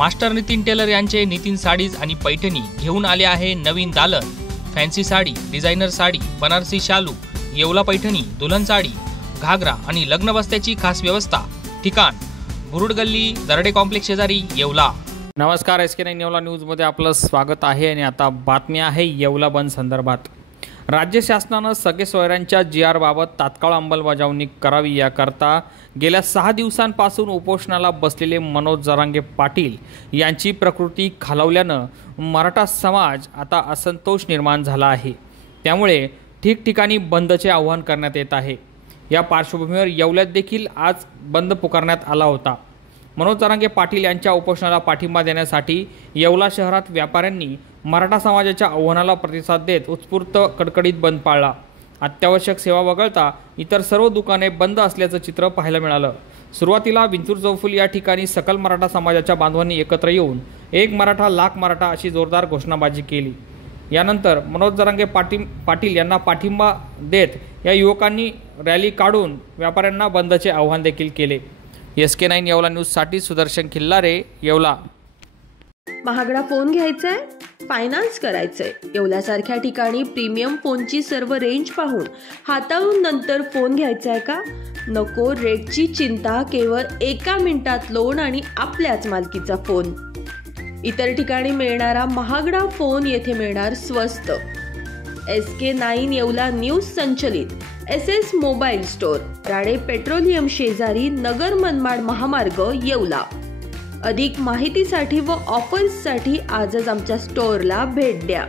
Master Nitin teller यांचे Nitin sarees आणि पैठणी घेऊन आले आहे नवीन दालन। फॅन्सी साडी, डिझायनर साडी, बनारसी शालू, येवला पैठणी, दुल्हन साडी, घागरा आणि लग्न बस्त्याची खास व्यवस्था। ठिकाण बुरुड गल्ली, दरडे कॉम्प्लेक्स शेजारी, येवला। नमस्कार, SK9 येवला न्यूजमध्ये आपलं स्वागत आहे आणि आता बातमी आहे येवला बंद संदर्भात। राज्य शासनाने सगळे सोयऱ्यांच्या GR बाबत तात्काळ अंमलबजावणी करावी याकरता गेल्या 6 दिवसांपासून उपोषणाला बसलेले मनोज जरांगे पाटील यांची प्रकृती खालावल्यानं मराठा समाज आता असंतोष निर्माण झाला आहे। त्यामुळे ठिकठिकाणी बंदचे आवाहन करण्यात येत आहे। या पार्श्वभूमीवर येवल्यात देखील आज बंद पुकारण्यात आला होता। मनोज जरांगे पाटील यांच्या उपोषणाला पाठिंबा देण्यासाठी येवला शहरात व्यापाऱ्यांनी मराठा समाजाच्या आव्हानाला प्रतिसाद देत उत्स्फूर्त कडकडीत बंद पाळला। अत्यावश्यक सेवा वगळता इतर सर्व दुकाने बंद असल्याचं चित्र पाहायला मिळालं। सुरुवातीला विंचूर चौफुली या ठिकाणी सकल मराठा समाजाच्या बांधवांनी एकत्र येऊन एक मराठा लाख मराठा अशी जोरदार घोषणाबाजी केली। यानंतर मनोज जरांगे पाटील यांना पाठिंबा देत या युवकांनी रॅली काढून व्यापाऱ्यांना बंदचे आवाहन देखील केले। SK9 येवला न्यूजसाठी सुदर्शन खिल्लारे, येवला। महागडा फोन घ्यायचाय, फायनान्स करायचंय, येवल्यासारख्या ठिकाणी प्रीमियम फोनची सर्व रेंज पाहून हाताळून नंतर फोन घ्यायचाय का? नको रेटची चिंता, केवळ 1 मिनिटात लोन आणि आपल्याच मालकीचा फोन। इतर ठिकाणी मिळणारा महागडा फोन येथे मिळणार स्वस्त। SK9 येवला न्यूज संचलित SS मोबाईल स्टोर, राडे पेट्रोलियम शेजारी, नगर मनमाड महामार्ग, येवला। अधिक माहितीसाठी व ऑफर्ससाठी आजच आमच्या स्टोअरला भेट द्या।